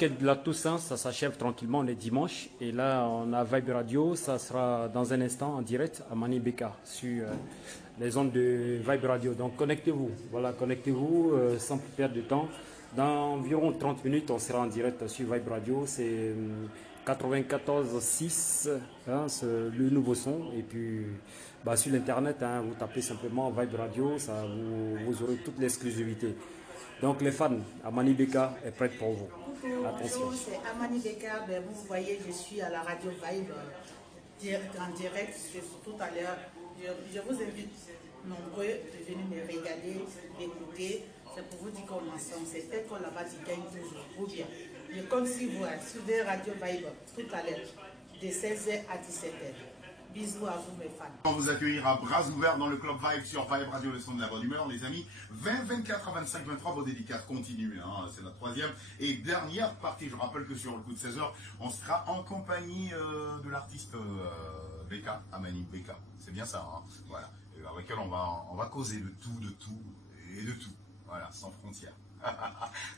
week-end de la Toussaint, ça s'achève tranquillement les dimanches. Et là, on a Vibe Radio, ça sera dans un instant en direct à Manibeka sur les ondes de Vibe Radio. Donc connectez-vous, voilà, connectez-vous sans perdre de temps. Dans environ 30 minutes, on sera en direct sur Vibe Radio. C'est 94.6, hein, le nouveau son. Et puis sur l'internet, hein, vous tapez simplement Vibe Radio, ça, vous aurez toute l'exclusivité. Donc les fans, Amani Beka est prête pour vous. Attention. Bonjour, c'est Amani Beka. Vous voyez, je suis à la radio Vibe en direct tout à l'heure. Je vous invite nombreux de venir me regarder, m'écouter. C'est pour vous dire qu'on ensemble. C'est peut-être qu'on là-bas qui gagne toujours. Ou bien, je compte sur vous sur des radios Vibe tout à l'heure, de 16h à 17h. Bisous à vous mes fans. On vous accueillir à bras ouverts dans le club Vibe sur Vibe Radio, le son de la bonne humeur, les amis. 20, 24 à 25, 23, vos dédicaces continuent. Hein. C'est la troisième et dernière partie. Je rappelle que sur le coup de 16h, on sera en compagnie de l'artiste Beka, Amani Beka. C'est bien ça, hein. Voilà. Et avec elle, on va causer de tout et de tout. Voilà, sans frontières.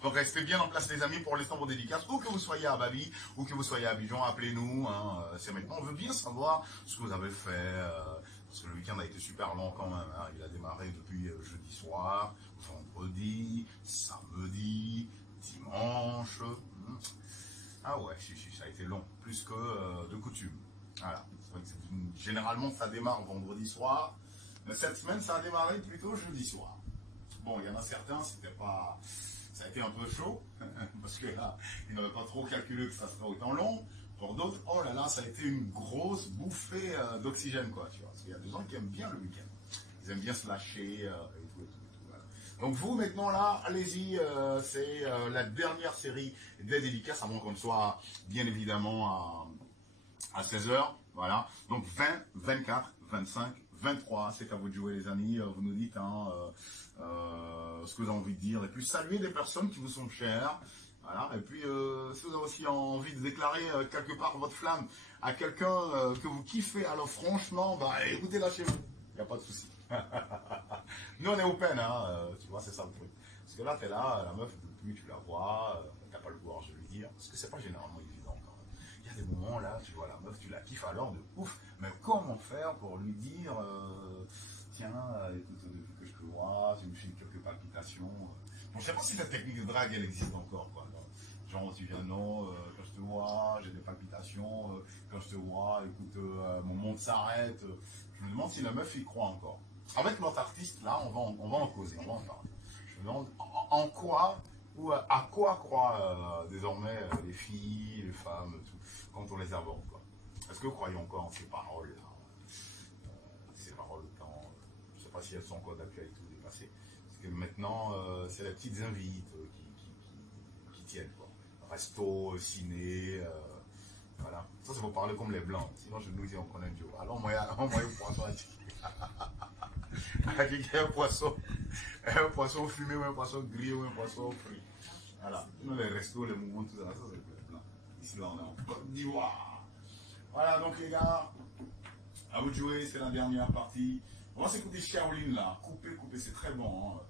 Donc restez bien en place les amis pour l'instant vos dédicaces, où que vous soyez à Babi, ou que vous soyez à Abidjan, appelez-nous, hein, c'est maintenant, on veut bien savoir ce que vous avez fait, parce que le week-end a été super long quand même, hein, il a démarré depuis jeudi soir, vendredi, samedi, dimanche, ah ouais, si, ça a été long, plus que de coutume, voilà, généralement ça démarre vendredi soir, mais cette semaine ça a démarré plutôt jeudi soir. Bon, il y en a certains, ça a été un peu chaud, parce que là, ils n'avaient pas trop calculé que ça serait autant long. Pour d'autres, oh là là, ça a été une grosse bouffée d'oxygène, quoi, tu vois. Parce qu'il y a des gens qui aiment bien le week-end. Ils aiment bien se lâcher, et tout, voilà. Donc vous, maintenant, là, allez-y, c'est la dernière série des dédicaces, à moins qu'on soit, bien évidemment, à 16h, voilà. Donc 20, 24, 25, 23, c'est à vous de jouer les amis, vous nous dites hein, ce que vous avez envie de dire, et puis saluer des personnes qui vous sont chères, voilà, et puis si vous avez aussi envie de déclarer quelque part votre flamme à quelqu'un que vous kiffez, alors franchement, écoutez là chez vous, il n'y a pas de souci. Nous on est open, hein, tu vois, c'est ça le truc. Parce que là, tu es là, la meuf, depuis tu la vois, tu n'as pas le courage de lui dire, parce que c'est pas généralement évident quand même. Il y a des moments là, tu vois la meuf, tu la kiffes alors de ouf, mais comment faire pour lui dire tiens, écoute, depuis que je te vois, tu me fais quelques palpitations. Bon, je sais pas si cette technique de drague elle existe encore, quoi. Genre, tu viens, non, quand je te vois, j'ai des palpitations, quand je te vois, écoute, mon monde s'arrête. Je me demande si la meuf y croit encore. Avec notre artiste, là, on va en causer, on va en parler. Je me demande en quoi, ou à quoi croient désormais les filles, les femmes, tout, quand on les aborde, quoi. Est-ce que vous croyez encore en ces paroles, là, ces paroles de temps, je ne sais pas si elles sont encore d'actualité ou dépassées, parce que maintenant, c'est les petites invites qui tiennent, quoi. Resto, ciné, voilà. Ça, c'est pour parler comme les blancs, sinon je nous dis on connaît Dieu. Alors, moi, un poisson à un poisson fumé, ou un poisson grillé, ou un poisson frit. Voilà. Sinon, les restos, les mouvements, tout ça, ça c'est pour les blancs. Ici, là, on est en Côte d'Ivoire. Voilà, donc les gars, à vous de jouer, c'est la dernière partie. On va s'écouter Shaolin là, couper, c'est très bon. Hein.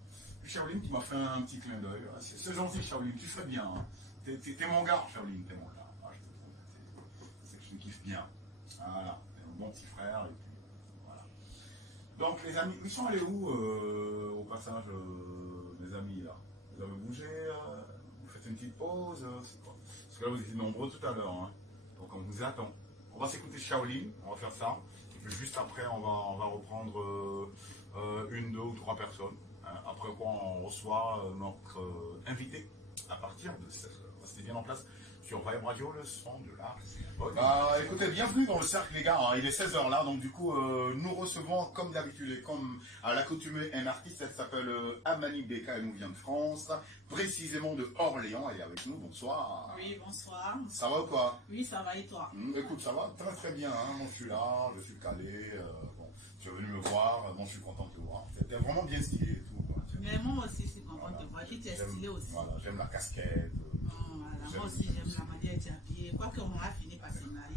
Shaolin qui m'a fait un petit clin d'œil. C'est gentil Shaolin, tu fais bien. Hein. T'es mon gars, Shaolin, t'es mon gars. Ah, je te trouve. C'est que je te kiffe bien. Voilà, t'es un bon petit frère. Et puis, voilà. Donc les amis, ils sont allés où au passage, les amis là? Vous avez bougé, vous faites une petite pause, c'est quoi? Parce que là vous étiez nombreux tout à l'heure, hein. Donc on vous attend. On va s'écouter Shaolin, on va faire ça. Et puis juste après, on va reprendre une, deux ou trois personnes. Hein. Après quoi, on reçoit notre invité à partir de 16h. Restez bien en place sur Vibe Radio, le son de la... écoutez, bienvenue dans le cercle les gars, hein. Il est 16h là, donc du coup, nous recevons comme d'habitude et comme à l'accoutumée un artiste, elle s'appelle Amani Beka, elle nous vient de France, précisément de Orléans, elle est avec nous, bonsoir. Oui, bonsoir. Ça va ou quoi? Oui, ça va et toi? Écoute, ça va très très bien, hein. Moi je suis là, je suis calé, bon, tu es venu me voir, bon je suis content de te voir, c'était vraiment bien stylé et tout. Quoi. Mais moi aussi je suis content de te voir, tu es stylé aussi. Voilà, j'aime la casquette. Voilà, moi aussi j'aime la manière de t'habiller, quoique on a fini par se marier.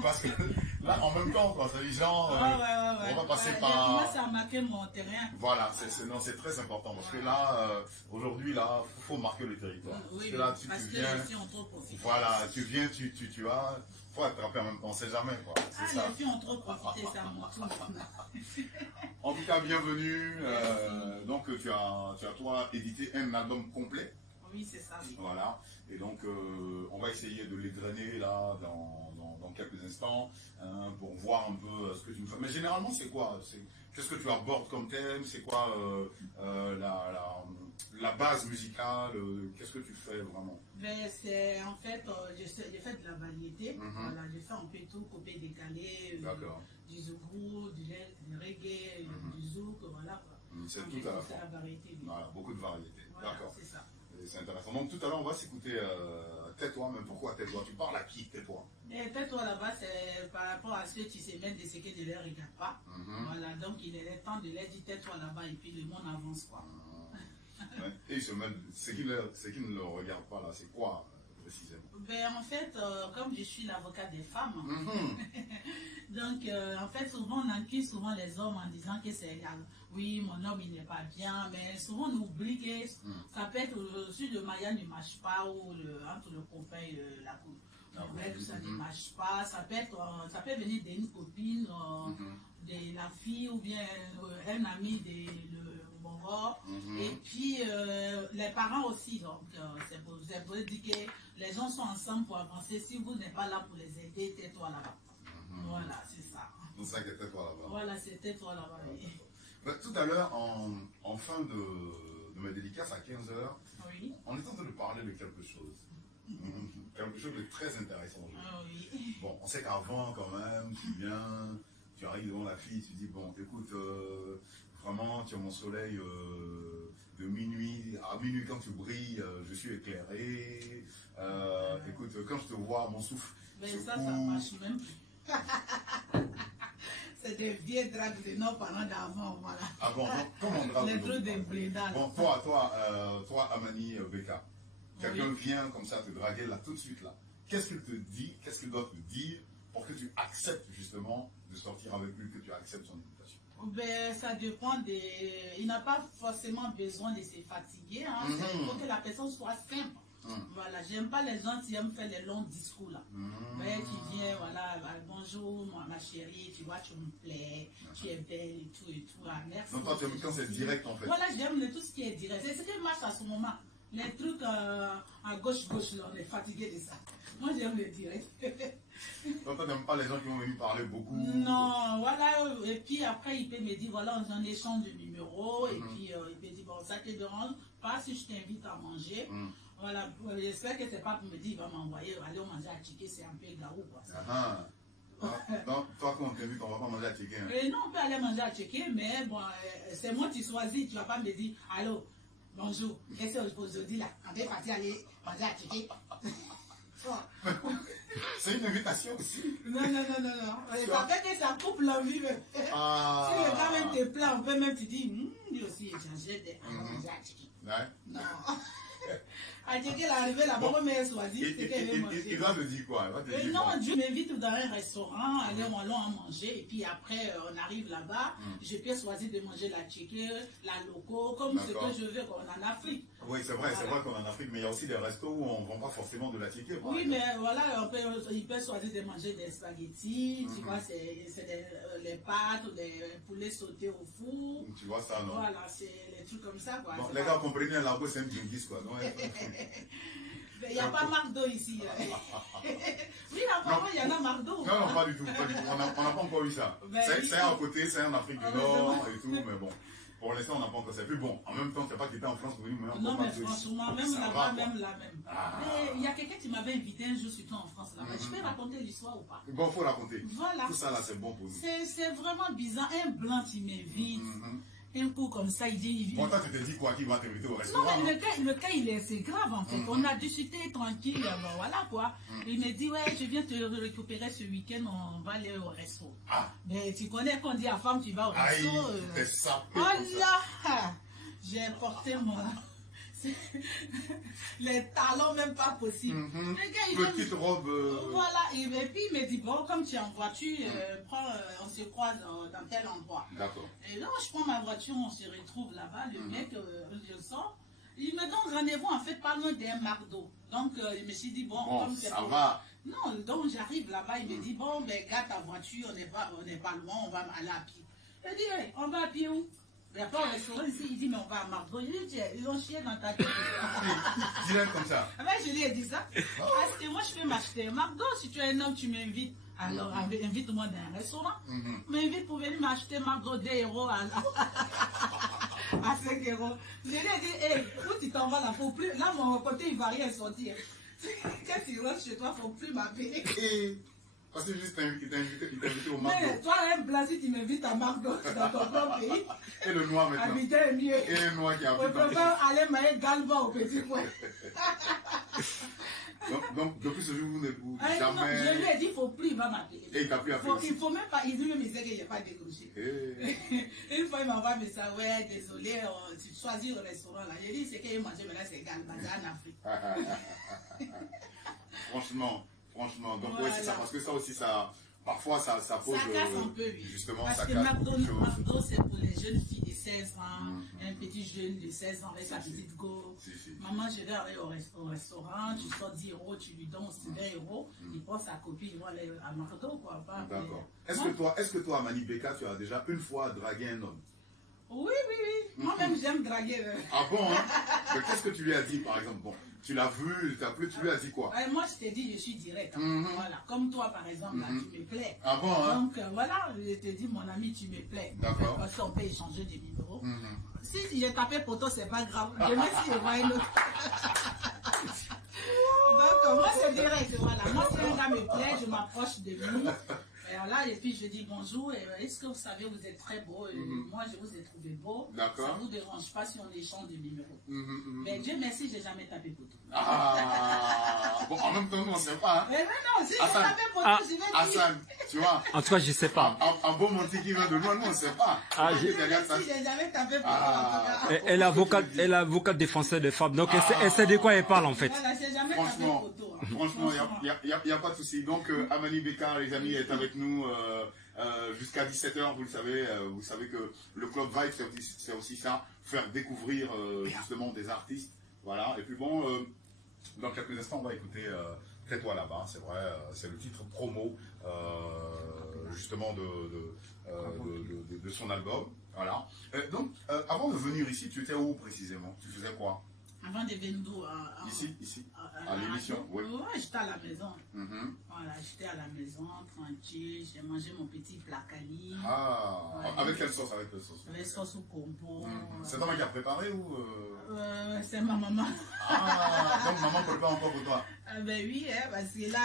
Parce que Là, en même temps, quoi, ça dit genre, on va passer par... Moi, ça a marqué mon terrain. Voilà, c'est très important, parce que là, aujourd'hui, là, il faut marquer le territoire. Oui, là, parce que viens, les filles ont trop profité. voilà, tu viens, tu vas, faut attraper en même temps, on sait jamais, quoi. Les filles ont trop profité, ça montre tout. En tout cas, bienvenue. Donc, tu as toi édité un album complet. Oui, c'est ça. Oui. Voilà. Et donc, on va essayer de l'égrener là dans quelques instants pour voir un peu ce que tu me fais. Mais généralement, c'est quoi? Qu'est-ce que tu abordes comme thème? C'est quoi la base musicale? Qu'est-ce que tu fais vraiment? C'est en fait, j'ai fait de la variété. Voilà, j'ai fait un peu tout, coupé décalé, du zougou, du reggae, du zouk, voilà. C'est tout à la fois. La variété. Oui. Voilà, beaucoup de variété. Voilà, D'accord. c'est ça. C'est intéressant. Donc tout à l'heure, on va s'écouter Tais-toi, mais pourquoi Tais-toi? Tu parles à qui, Tais-toi? Tais-toi là-bas, c'est par rapport à ce que tu sais mettre de ce que je ne les regarde pas. Voilà, donc il est temps de leur dire Tais-toi là-bas et puis le monde avance quoi. Ouais. Et ils se mêlent, ce qui ne le regarde pas là, c'est quoi précisément? En fait, comme je suis l'avocat des femmes, donc en fait souvent on accuse souvent les hommes en disant que c'est oui, mon homme il n'est pas bien, mais souvent on oublie que ça peut être aussi le mariage ne marche pas ou entre le copain et la couple. Ça ne marche pas, ça peut venir d'une copine, de la fille ou bien un ami de et puis les parents aussi, donc c'est pour dire que les gens sont ensemble pour avancer. Si vous n'êtes pas là pour les aider, tais-toi là-bas. Voilà, c'est ça. C'est ça que tais-toi là-bas. Voilà, c'est tais-toi là-bas. Oui. Tout à l'heure, en fin de mes dédicaces à 15h, oui. On est en train de parler de quelque chose. Quelque chose de très intéressant aujourd'hui. Oui. Bon, on sait qu'avant, quand même, tu viens, tu arrives devant la fille, tu dis, bon, écoute, vraiment, tu as mon soleil de minuit. À minuit, quand tu brilles, je suis éclairé. Écoute, quand je te vois, mon souffle. Mais ça marche même plus. C'est des vieilles dragues de nos parents d'avant, voilà. Ah bon, comment on drague? Les trucs de blédard. Bon, toi, Amani Beka, quelqu'un vient comme ça te draguer là, tout de suite là. Qu'est-ce qu'il te dit, qu'est-ce qu'il doit te dire pour que tu acceptes justement de sortir avec lui, que tu acceptes son invitation? Ça dépend il n'a pas forcément besoin de se fatiguer. Hein. Il faut que la personne soit simple. Voilà, j'aime pas les gens qui aiment faire les longs discours là. Qui vient, voilà, bonjour ma chérie, tu vois, tu me plais, tu es belle et tout. Ah, merci. Donc toi, tu aimes quand c'est direct en fait. Voilà, j'aime tout ce qui est direct. C'est ce qui marche à ce moment. Les trucs à gauche, là, on est fatigué de ça. Moi, j'aime le direct. Donc toi, tu n'aimes pas les gens qui vont venir parler beaucoup? Non, voilà. Et puis après, il peut me dire, voilà, on échange de numéros. Et puis, il me dit, bon, ça te dérange pas si je t'invite à manger. Voilà, j'espère que c'est pas pour me dire, il va m'envoyer, aller manger à Tchiké, c'est un peu garou, quoi. Donc, toi, quand on t'invite, on va pas manger à Tchiké. Hein? Non, on peut aller manger à Tchiké, mais bon, c'est moi qui choisis, tu vas pas me dire, allô, bonjour, qu'est-ce que aujourd'hui là? On peut partir aller manger à Tchiké. C'est une invitation aussi. Non. Ça fait que ça coupe l'envie. Si le gars même te plaint, on peut même te dire, lui aussi, échanger de manger à Tchiké. Non. À Tchiké, il est arrivé là-bas, mais choisi. Il va te dire quoi? Non, Dieu m'invite dans un restaurant, allons à manger, et puis après, on arrive là-bas, je peux choisir de manger la Tchiké, la loco, comme ce que je veux qu'on en Afrique. Oui, c'est vrai qu'on est en Afrique, mais il y a aussi des restos où on ne vend pas forcément de la Tchiké. Oui, mais voilà, il peut choisir de manger des spaghettis, tu vois, c'est les pâtes, des poulets sautés au four. Tu vois ça, non? Voilà, c'est les trucs comme ça, quoi. Bon, les gars, comprenez, l'argot, c'est un djungis, quoi. Il n'y a pas marque d'eau ici. Oui, apparemment, il y en a marque d'eau. Non, pas du tout. On n'a pas encore eu ça. C'est à côté, c'est en Afrique du Nord et tout, mais bon. Pour l'instant, on n'a pas encore ça. Puis bon, en même temps, tu n'as pas quitté en France pour venir. Non, mais franchement, même là-bas, même là même. Mais il y a quelqu'un qui m'avait invité un jour, surtout en France. Je peux raconter l'histoire ou pas? Bon, il faut raconter. Voilà. Tout ça là, c'est bon pour nous. C'est vraiment bizarre. Un blanc qui m'invite. Un coup comme ça, il dit... Bon, toi, tu te dis quoi? Qui va t'inviter au restaurant? Non, mais le cas, c'est grave, en fait. On a discuté tranquille, voilà, quoi. Il me dit, ouais, je viens te récupérer ce week-end, on va aller au resto. Mais tu connais qu'on dit à femme, tu vas au resto. C'est ça. Oh là! J'ai porté mon... Les talons même pas possible. Le gars, Petite robe. Voilà, et puis il me dit, bon, comme tu es en voiture, on se croise dans tel endroit. D'accord. Et là, je prends ma voiture, on se retrouve là-bas, le mec, je sors. Il me donne rendez-vous en fait pas loin d'un McDo. Donc je me suis dit, bon, comme c'est ça va. Non, donc j'arrive là-bas, il me dit, bon, ben, gars, ta voiture, on n'est pas loin, on va aller à pied. Je dis, hey, on va à pied où? Il n'y a pas au restaurant ici, il dit, mais on va à McDo. Je lui dis, ils ont chié dans ta tête. Dis-le comme ça. Ah ben, je lui ai dit ça. Parce que moi, je peux m'acheter un McDo. Si tu es un homme, tu m'invites. Alors, invite-moi dans un restaurant. M'invite pour venir m'acheter McDo 2 € à 5 €. Je lui ai dit, hey, où tu t'en vas là? Faut plus. Là, mon côté ivoirien est sorti. Quand tu rentres chez toi, faut plus m'appeler. Parce que juste il t'a invité au McDo. Mais toi, un blanc, si tu m'invites à McDo dans ton propre pays. Et le noir maintenant. Habiter est mieux. Et le noir qui a On peut pas aller manger galva au petit coin. Donc, depuis ce jour, vous n'êtes Non, jamais. je lui ai dit, il ne faut plus, il va m'appeler. Et il t'a plus appelé. Il ne faut même pas, il dit même, il sait qu'il n'y a pas décroché. Une fois, il m'envoie un message, ouais, désolé, tu choisis le restaurant là. J'ai dit, c'est qu'il a mangé, mais là, c'est galva, c'est en Afrique. Franchement, donc voilà. ouais, c'est ça, parce que ça aussi, parfois, ça pose. Ça casse un peu, oui. Justement, parce ça que casse McDo, c'est pour les jeunes filles de 16 ans, un petit jeune de 16 ans avec sa petite go. Maman, je vais aller au restaurant, tu sors 10 €, tu lui donnes 20 €, il prend sa copine, il va aller à McDo, quoi. D'accord. Est-ce que toi, Amani Beka, tu as déjà une fois dragué un homme? Oui. Moi-même, j'aime draguer. Ah bon, hein? Mais qu'est-ce que tu lui as dit, par exemple? Bon, tu l'as vu, tu lui as dit quoi? Moi, je t'ai dit, je suis direct. Voilà. Comme toi, par exemple, là, tu me plais. Ah bon, hein? Donc, voilà, je te dis, mon ami, tu me plais. D'accord. Parce qu'on peut échanger des numéros. Si j'ai tapé poteau, c'est pas grave. Demain, si je vois une autre. Donc, moi, c'est direct. Voilà. Moi, si un gars me plaît, je m'approche de lui. Et puis je dis bonjour, est-ce que vous savez, vous êtes très beau, moi je vous ai trouvé beau, ça ne vous dérange pas si on échange des numéros. Mais Dieu merci, je n'ai jamais tapé poteau. Bon, en même temps, nous, on ne sait pas. Hein? Mais non, si j'ai tapé poteau, je vais dire. Hassan, tu vois. En tout cas, je ne sais pas. Un beau monti qui vient de loin, nous, on ne sait pas. Dieu merci, je n'ai jamais tapé poteau. Elle est avocate défenseur des femmes, donc elle sait de quoi elle parle en fait. Voilà, je n'ai jamais tapé poteau. Franchement, il n'y a pas de souci. Donc, Amani Beka, les amis, est avec nous jusqu'à 17 h. Vous savez que le Club Vibe, c'est aussi ça, faire découvrir justement des artistes. Voilà. Et puis bon, dans quelques instants, on va écouter Tais-toi là-bas. C'est vrai, c'est le titre promo justement de son album. Voilà. Donc, avant de venir ici, tu étais où précisément? Tu faisais quoi? Avant de venir ici, à l'émission, oui. Ouais, j'étais à la maison. Voilà, j'étais à la maison, tranquille, j'ai mangé mon petit placali. Avec quelle sauce? Avec sauce au combo. C'est toi qui a préparé ou c'est ma maman. Donc maman ne peut pas encore pour toi? Ben oui, parce que là,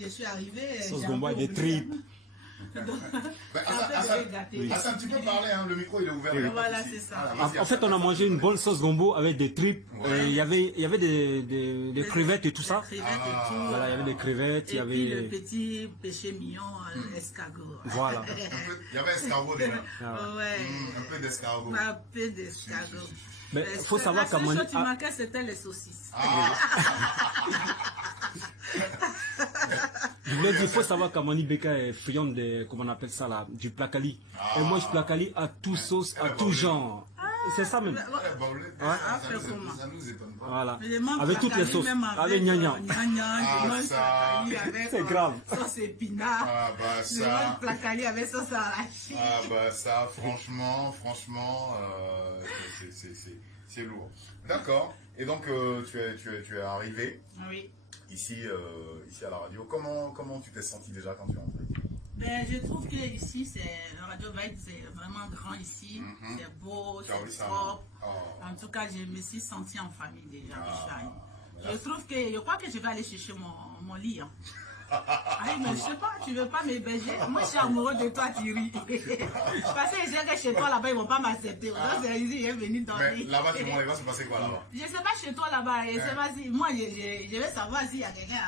je suis arrivée. Sauce gombo et des tripes. Hassan, tu peux parler, hein, le micro il est ouvert. Voilà, c'est ça. En fait, on a mangé une bonne sauce gombo avec des tripes. Il y avait des crevettes et tout ça. Voilà, il y avait des crevettes. Et puis le petit péché mignon, escargot. Voilà. Il y avait escargot déjà. Ouais. Un peu d'escargot. Un peu d'escargot. Mais il faut savoir qu'à la seule chose qui manquait, c'était les saucisses. Je voulais dire, il faut savoir qu'Amani Beka est friande de, comment on appelle ça là, du placali. Et moi, je placali à tout sauce, à tout genre. C'est ça même. Ça nous étonne pas. Voilà. Avec toutes les sauces. Avec gnagna. C'est grave. Sauce épinard. Ça. Placali avec sauce arrachée. Ça, franchement, c'est lourd. D'accord. Et donc, tu es arrivé. Oui. Ici à la radio. Comment tu t'es senti déjà quand tu es entré? Ben, je trouve que ici, la radio Vibe, c'est vraiment grand ici. C'est beau, c'est propre. En tout cas, je me suis sentie en famille déjà. Je trouve que, je crois que je vais aller chercher mon lit. Hein. Mais je sais pas, tu veux pas m'héberger? Moi, je suis amoureux de toi, Thierry. Parce que je sais que chez toi, là-bas, ils vont pas m'accepter. Donc, c'est ici, il est venu dormir. Là-bas, chez moi, il va se passer quoi là-bas? Je sais pas chez toi, là-bas. Je sais pas si, moi, je vais savoir s'il y a quelqu'un.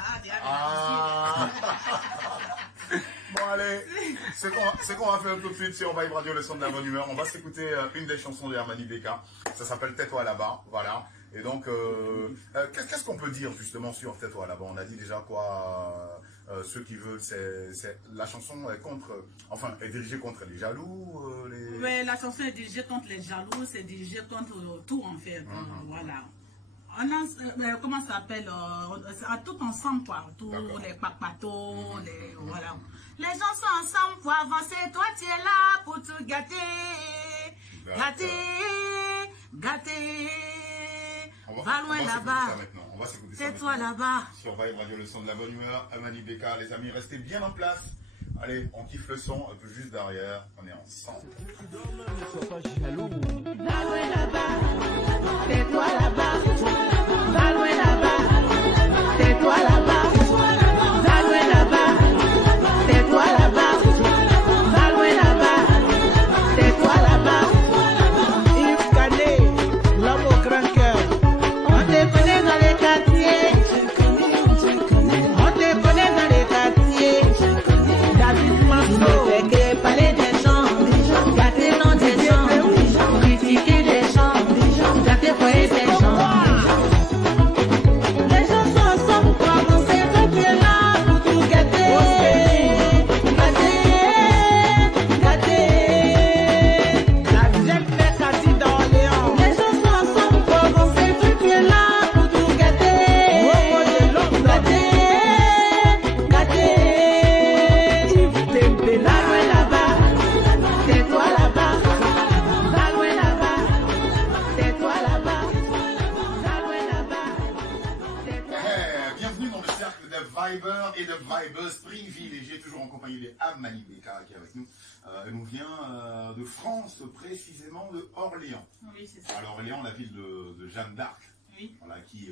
Bon, allez, ce qu'on va faire tout de suite sur Vibe Radio, le son de la bonne humeur. On va s'écouter une des chansons de Amani Beka. Ça s'appelle Tais-toi là-bas. Voilà. Et donc, qu'est-ce qu'on peut dire justement sur Tais-toi là-bas? On a dit déjà quoi, ceux qui veulent, la chanson est contre, enfin, est dirigée contre les jaloux. Oui, la chanson est dirigée contre les jaloux, c'est dirigé contre tout en fait. Voilà. On a, comment ça s'appelle, tout ensemble quoi, tous les papatos, voilà. Les gens sont ensemble pour avancer, toi tu es là pour te gâter, gâter. Va loin là-bas, c'est toi là-bas. Sur Vibe Radio, le son de la bonne humeur, Amani Beka, les amis, restez bien en place. Allez, on kiffe le son, un peu juste derrière, on est ensemble. Ne sois pas jaloux. Va loin là-bas, c'est toi là-bas. Va loin là-bas, c'est toi là-bas. Va loin là-bas, c'est toi là-bas. Va loin là-bas, c'est toi là-bas. Yves Canet, l'homme au grand cœur. On te connaît dans les quartiers. On te connaît dans les quartiers. David Manso, fait que parler des gens, gâter non des gens, critiquer des gens, gâter foyer des gens. Les gens sont ensemble pour avancer, toi tu es là pour tout gâter, gâter. La vieille fait Cathy d'Orléans. Les gens sont ensemble pour avancer, toi tu es là pour tout gâter, gâter, gâter. T'es là, loin là-bas, c'est toi là-bas. Va loin là-bas, c'est toi là-bas. Va loin là-bas, c'est toi. Bienvenue dans le cercle de Vibers et de Vibers privilégiés, toujours en compagnie de Amani Beka qui est avec nous. Elle nous vient de France, précisément de Orléans. Oui, c'est ça. Alors Orléans, la ville de Jeanne d'Arc, Oui. voilà, qui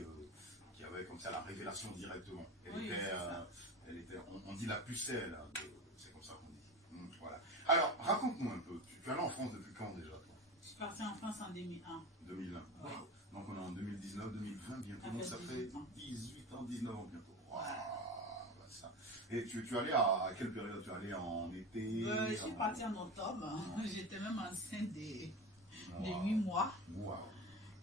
avait comme ça la révélation directement. Oui, Elle était, on dit la pucelle, hein, c'est comme ça qu'on dit. Voilà. Alors, raconte-nous un peu, tu es allé en France depuis quand déjà toi? Je suis partie en France en 2001. 2001. Oui. Donc on est en 2019, 2020 bientôt, donc ça fait 18 ans, 19 ans bientôt. Wow, bah ça. Et tu es allé à quelle période? Tu es allé en été? Je suis partie en octobre. J'étais même enceinte de Wow. 8 mois. Wow.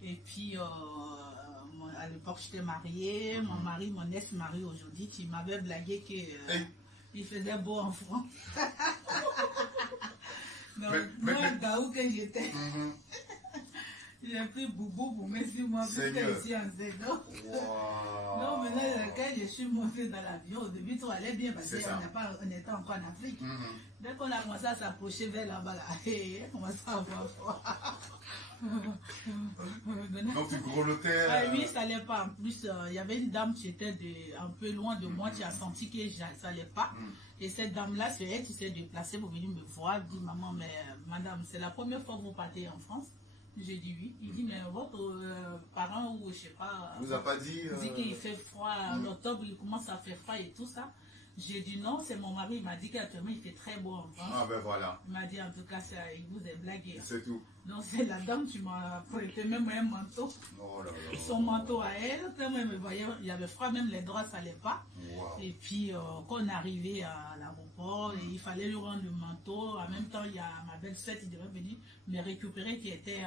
Et puis, à l'époque, j'étais mariée. Mon mari, mon ex-mari aujourd'hui, qui m'avait blagué qu'il faisait beau en France. Donc, moi, Gaou que j'étais, j'ai pris boubou pour me suivre moi, parce que je suis enceinte. Non, mais là, quand je suis montée dans l'avion, au début, tout allait bien parce qu'on était encore en Afrique. Dès qu'on a commencé à s'approcher vers là-bas, on commençait à avoir froid. Donc tu grelottais. Oui, ça n'allait pas. En plus, il y avait une dame qui était un peu loin de moi, qui a senti que ça n'allait pas. Et cette dame-là, c'est elle qui s'est déplacée pour venir me voir. Elle dit, maman, mais madame, c'est la première fois que vous partez en France? J'ai dit oui. Il dit, mais votre parent ou je sais pas, vous a pas dit qu'il fait froid en octobre, il commence à faire froid et tout ça. J'ai dit non, c'est mon mari, il m'a dit qu'actuellement il fait très beau en France. Ah ben voilà. Il m'a dit en tout cas, il vous est blagué. C'est tout. Donc c'est la dame qui m'a prêté même un manteau. Oh là là. Son manteau à elle, tellement elle me voyait, il y avait froid, même les draps ça n'allait pas. Wow. Et puis quand on est arrivé à l'aéroport, il fallait lui rendre le manteau. En même temps, il y a ma belle-sœur qui devait venir me récupérer, qui était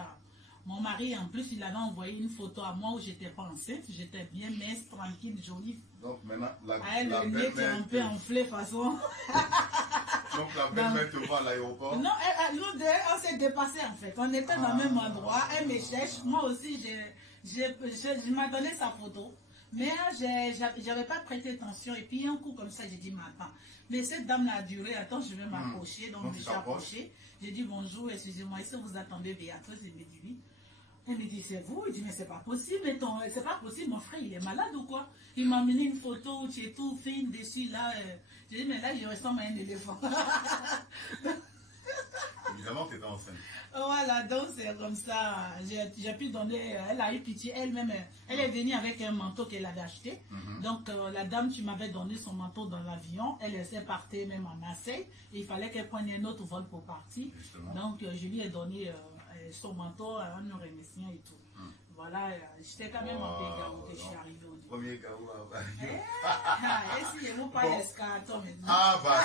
mon mari. En plus, il avait envoyé une photo à moi où j'étais pas enceinte, j'étais bien mince, tranquille, jolie. Donc maintenant, le nez qui est un peu enflé façon. Donc la belle-mère te voit à l'aéroport? Non, nous deux, on s'est dépassés en fait. On était dans le même endroit. Elle me cherche. Moi aussi, je m'ai donné sa photo. Mais j'avais pas prêté attention. Et puis un coup comme ça, j'ai dit, mais attends. Mais cette dame-là a duré. Attends, je vais m'approcher. Donc je me suis approchée. J'ai dit, bonjour, excusez-moi, est-ce que vous attendez Béatrice? Elle me dit oui. Elle me dit, c'est vous? Il dit, mais c'est pas possible, c'est pas possible, mon frère, il est malade ou quoi? Il m'a amené une photo où tu es tout fine dessus, là. J'ai dit, mais là, je ressemble à un éléphant. Évidemment, tu étais enceinte. Voilà, donc c'est comme ça. J'ai pu donner, elle a eu pitié elle-même. Elle est venue avec un manteau qu'elle avait acheté. Donc, la dame qui m'avait donné son manteau dans l'avion, elle s'est partie même en Marseille. Il fallait qu'elle prenne un autre vol pour partir. Justement. Donc, je lui ai donné son manteau, un remerciement et tout. Voilà, j'étais quand même un peu garoté, je suis arrivé au début. Premier Gaou à Bali. Et si je vous parle d'escalator maintenant. Ah bah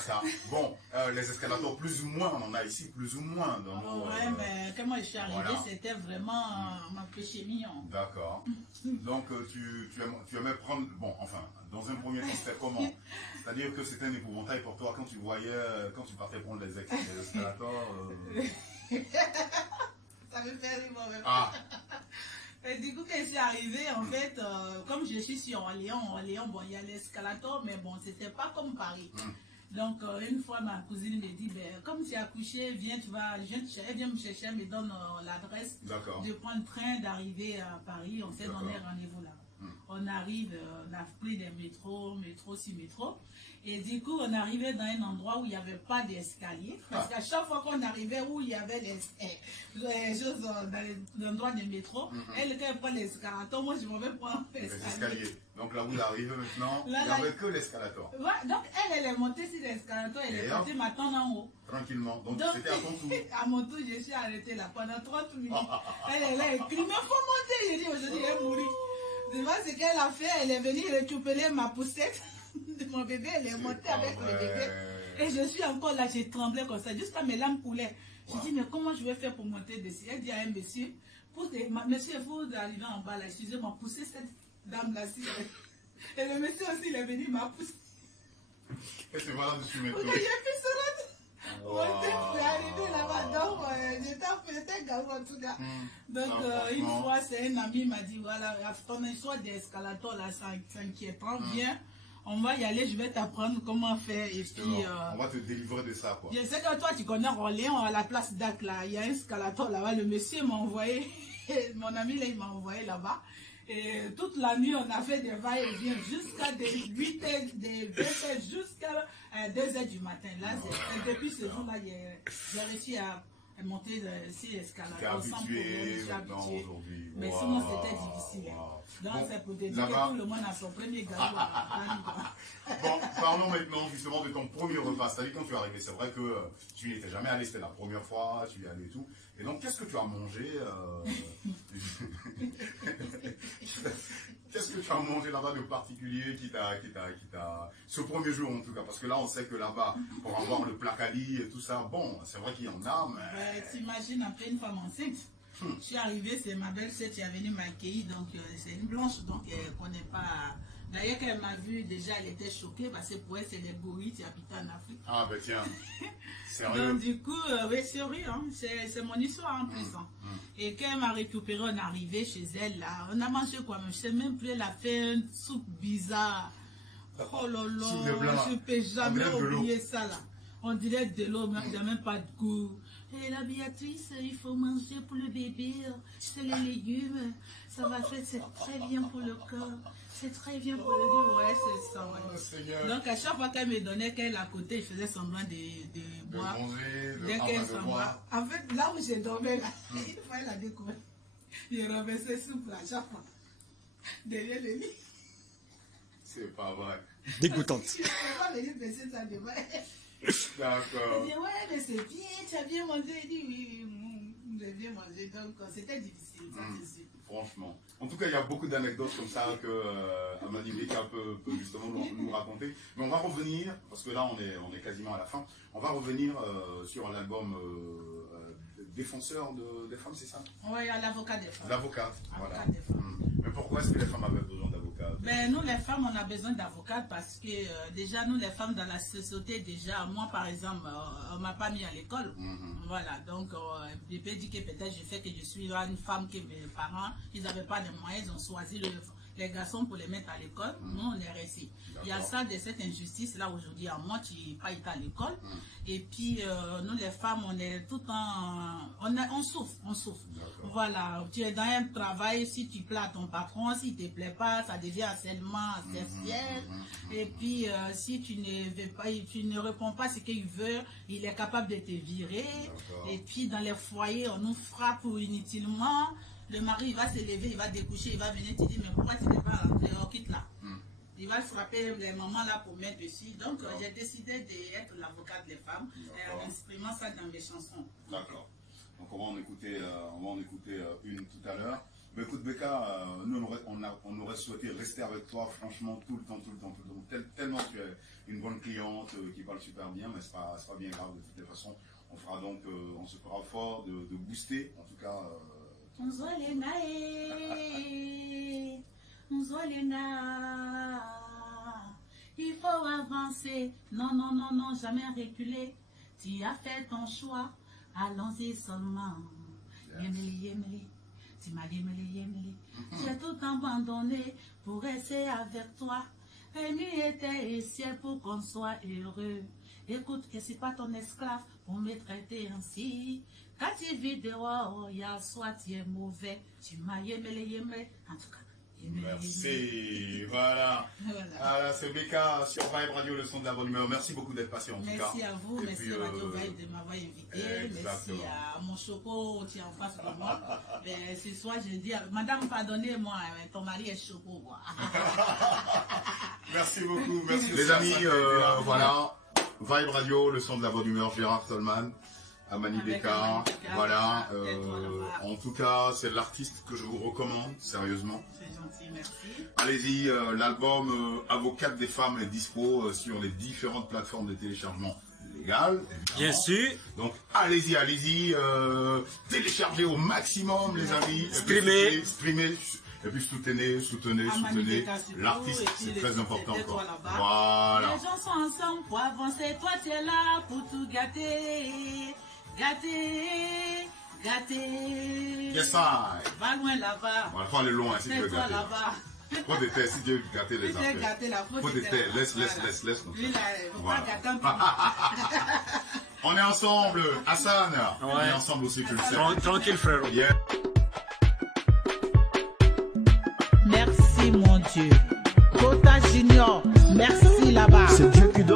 ça. Bon, les escalators, plus ou moins, on en a ici, plus ou moins. Dans nos, ouais, mais quand moi je suis arrivé, voilà. C'était vraiment ma péché mignon. D'accord. Donc tu aimais prendre, bon, enfin, dans un premier temps, c'était comment? C'est-à-dire que c'était un épouvantail pour toi quand tu voyais, quand tu partais prendre les escalators. Ça me fait rire moi-même. Ah. Et du coup, quand je suis arrivée, en fait, comme je suis sur Orléans, bon, il y a l'escalator, mais bon, c'était pas comme Paris. Donc, une fois, ma cousine me dit, ben, comme tu as accouché, viens, elle vient me chercher, elle me donne l'adresse de prendre le train, d'arriver à Paris. On s'est donné rendez-vous là. On arrive, on a pris des métros, métro. Et du coup, on arrivait dans un endroit où il n'y avait pas d'escalier. Parce qu'à chaque fois qu'on arrivait où il y avait les choses dans l'endroit du métro, elle, quand elle prend l'escalator, moi je m'en vais prendre l'escalier. Donc là, vous arrivez maintenant, il n'y avait que l'escalator. Ouais, donc elle est montée sur l'escalator, elle est partie m'attendre en haut. Tranquillement. Donc c'était à ton tour. À mon tour, je suis arrêtée là pendant 30 minutes. Elle est là, elle crie, mais il faut monter. J'ai dit, aujourd'hui, elle est mourie. Tu vois ce qu'elle a fait, elle est venue récupérer ma poussette de mon bébé, elle est montée avec le bébé. Et je suis encore là, j'ai tremblé comme ça, jusqu'à mes larmes coulaient. Je dis, mais comment je vais faire pour monter dessus? Elle dit à un monsieur, monsieur, il faut arriver en bas là, excusez-moi, pousser cette dame-là. Et le monsieur aussi, il est venu m'a poussé. Et c'est voilà dessus maintenant. J'ai pu se rendre. Je suis arrivé là-bas, donc j'étais garou en tout cas. Donc une fois, c'est un ami m'a dit, voilà, ton histoire d'escalator là, c'est inquiétant, viens. On va y aller, je vais t'apprendre comment faire. Et puis, on va te délivrer de ça, quoi. Je sais que toi, tu connais Orléans, à la place d'Ac, là. Il y a un escalator là-bas. Le monsieur m'a envoyé, mon ami, là, il m'a envoyé là-bas. Et toute la nuit, on a fait des va-et-vient jusqu'à des 8 h, des 20 h, jusqu'à 2 h du matin. Là, depuis ce jour-là, j'ai réussi à monter sur l'escalator sans problème. Je suis habitué. Mais sinon, c'était difficile. Donc, c'est pour te dire que tout le monde a son premier gâteau. Bon, parlons maintenant justement de ton premier repas. C'est-à-dire quand tu es arrivé, c'est vrai que tu n'y étais jamais allé, c'était la première fois, tu y allais et tout. Et donc, qu'est-ce que tu as mangé Qu'est-ce que tu as mangé là-bas de particulier qui t'a... Ce premier jour en tout cas, parce que là on sait que là-bas, pour avoir le placali et tout ça, bon, c'est vrai qu'il y en a, mais... T'imagines après une femme enceinte. Je suis arrivée, c'est ma belle-sœur qui est venue m'accueillir, donc c'est une blanche, donc elle ne connaît pas... D'ailleurs, quand elle m'a vu, déjà, elle était choquée, parce que pour elle, c'est des gorilles qui habitent en Afrique. Ah ben tiens, sérieux. Donc du coup, oui, sérieux, hein, c'est mon histoire en plus. Et quand elle m'a récupéré, on est arrivé chez elle, là, on a mangé quoi, je ne sais même plus, elle a fait une soupe bizarre. Oh là là, je ne peux jamais oublier ça là. On dirait de l'eau, mais il n'y a même pas de goût. Et la Béatrice, il faut manger pour le bébé, c'est les légumes, ça va faire, c'est très bien pour le corps, c'est très bien pour le bébé, ouais, c'est ça, ouais. Donc à chaque fois qu'elle me donnait qu'elle à côté, je faisais semblant de boire. Dès qu'elle s'en va. En fait, là où j'ai dormi, là, une fois elle a découvert, j'ai renversé soupe à chaque fois, derrière le lit. C'est pas vrai. Dégoûtante. Je ne peux pas venir baisser ça devant elle. D'accord. Elle dit, ouais, mais c'est bien, tu as bien mangé. Elle dit, oui, j'ai bien mangé. Donc, c'était difficile, ça, c'est sûr. Franchement. En tout cas, il y a beaucoup d'anecdotes comme ça que Amani Beka peut justement nous raconter. Mais on va revenir, parce que là, on est quasiment à la fin, on va revenir sur l'album Défenseur des femmes, c'est ça? Oui, à l'avocat des femmes. L'avocat, voilà. Des femmes. Mais pourquoi est-ce que les femmes avaient besoin d'avocats? Ben, nous, les femmes, on a besoin d'avocats parce que déjà, nous, les femmes dans la société, déjà, moi, par exemple, on ne m'a pas mis à l'école. Voilà, donc, je peux dire que peut-être je fais que je suis une femme que mes parents, ils n'avaient pas de moyens, ils ont choisi les garçons pour les mettre à l'école. Nous, on est restés. Il y a ça de cette injustice-là aujourd'hui. À moi, tu n'es pas été à l'école. Et puis, nous, les femmes, on est tout en... On souffre, on souffre. Voilà, tu es dans un travail, si tu plais à ton patron, s'il ne te plaît pas, ça devient harcèlement sexuel. Et puis, si tu ne veux pas, tu ne réponds pas à ce qu'il veut, il est capable de te virer. Et puis, dans les foyers, on nous frappe inutilement. Le mari, il va se lever, il va découcher, il va venir te dire, mais pourquoi tu n'es pas rentré? Oh, quitte là. Il va frapper les mamans là pour mettre dessus. Donc, j'ai décidé d'être l'avocate des femmes en exprimant ça dans mes chansons. D'accord. Donc on va en écouter une tout à l'heure. Mais écoute Becca, nous on aurait souhaité rester avec toi franchement tout le temps. Tellement tu es une bonne cliente qui parle super bien, mais c'est pas bien grave de toutes les façons. On fera donc, on se fera fort de booster, en tout cas. Il faut avancer, non, jamais reculer. Tu as fait ton choix, allons-y seulement. Yemeli. J'ai tout abandonné pour rester avec toi. Et nuit était et ciel pour qu'on soit heureux. Écoute, que c'est pas ton esclave pour me traiter ainsi. Quand tu vis dehors, il y a soit tu es mauvais. Tu m'as yemeli. En tout cas. Merci, voilà. Voilà, c'est Becca sur Vibe Radio, le son de la bonne humeur. Merci beaucoup d'être passé en tout cas. Merci à vous, merci à Radio Vibe de m'avoir invité. Merci à mon choco qui est en face de moi. Ce soir, je dis, madame, pardonnez-moi, ton mari est choco. Merci beaucoup, merci. Les amis, voilà, Vibe Radio, le son de la bonne humeur, Gérard Tolman. Amani Becca, voilà, en tout cas c'est l'artiste que je vous recommande, sérieusement. C'est gentil, merci. Allez-y, l'album Avocate des femmes est dispo sur les différentes plateformes de téléchargement légales. Bien sûr. Donc allez-y, téléchargez au maximum les amis. Streamez. Et puis soutenez l'artiste, c'est très important encore. Voilà. Les gens sont ensemble pour avancer, toi tu es là pour tout gâter. Yes, va loin là-bas. On va pas aller loin si tu veux gâter. Faut des terres si tu veux gâter les affaires. Faut des terres, laisse. On est ensemble, Hassan. On est ensemble aussi, tu le sais. Tranquille frère. Yeah. Merci mon Dieu. Kota Junior, merci là-bas. C'est Dieu qui donne.